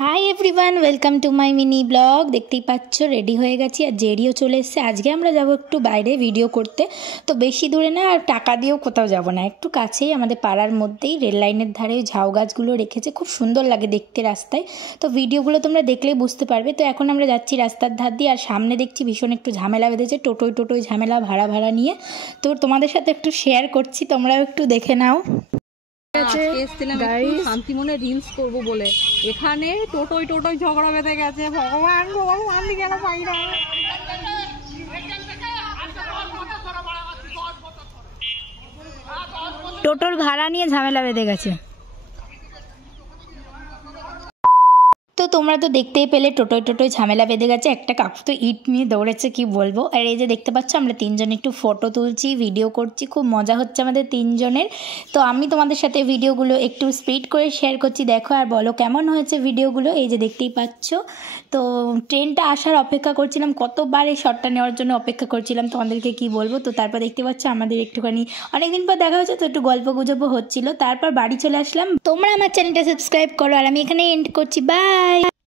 Hi everyone, welcome to my mini blog. দেখতেই পাচ্ছ ready হয়ে গেছি আর জেরিও চলে এসেছে। আজকে আমরা যাব একটু বাইরে ভিডিও করতে, তো বেশি দূরে না আর টাকা দিয়েও কোথাও যাব না, একটু কাছেই আমাদের পাড়ার মধ্যেই রেল লাইনের ধারে ওই ঝাউ গাছগুলো রেখেছে, খুব সুন্দর লাগে দেখতে রাস্তায়। তো ভিডিওগুলো তোমরা দেখলেই বুঝতে পারবে। তো এখন আমরা যাচ্ছি রাস্তার ধার দিয়ে, আর সামনে দেখছি ভীষণ একটু ঝামেলা বেঁধেছে, টোটোই ঝামেলা ভাড়া নিয়ে। তো তোমাদের সাথে একটু শেয়ার করছি, তোমরাও একটু দেখে নাও। শান্তি মনে রিলস করবো বলে এখানে টোটোই ঝগড়া বেঁধে গেছে। ভগবান আমি কেন পাই না। টোটোর ভাড়া নিয়ে ঝামেলা বেঁধে গেছে। তো তোমরা তো দেখতেই পেলে টোটোই ঝামেলা বেঁধে গেছে। একটা কাকু তো ইট নিয়ে দৌড়েছে, কি বলবো। আর এই যে দেখতে পাচ্ছ আমরা তিনজন একটু ফটো তুলছি, ভিডিও করছি, খুব মজা হচ্ছে আমাদের তিনজনের। তো আমি তোমাদের সাথে ভিডিওগুলো একটু স্পিড করে শেয়ার করছি, দেখো আর বলো কেমন হয়েছে ভিডিওগুলো। এই যে দেখতেই পাচ্ছ, তো ট্রেনটা আসার অপেক্ষা করছিলাম, কতবার এই শটটা নেওয়ার জন্য অপেক্ষা করছিলাম, তোমাদেরকে কি বলবো। তো তারপর দেখতে পাচ্ছ আমাদের একটুখানি অনেকদিন পর দেখা হচ্ছে, তো একটু গল্প গুজবও হচ্ছিলো। তারপর বাড়ি চলে আসলাম। তোমরা আমার চ্যানেলটা সাবস্ক্রাইব করো, আর আমি এখানে এন্ড করছি। বাই।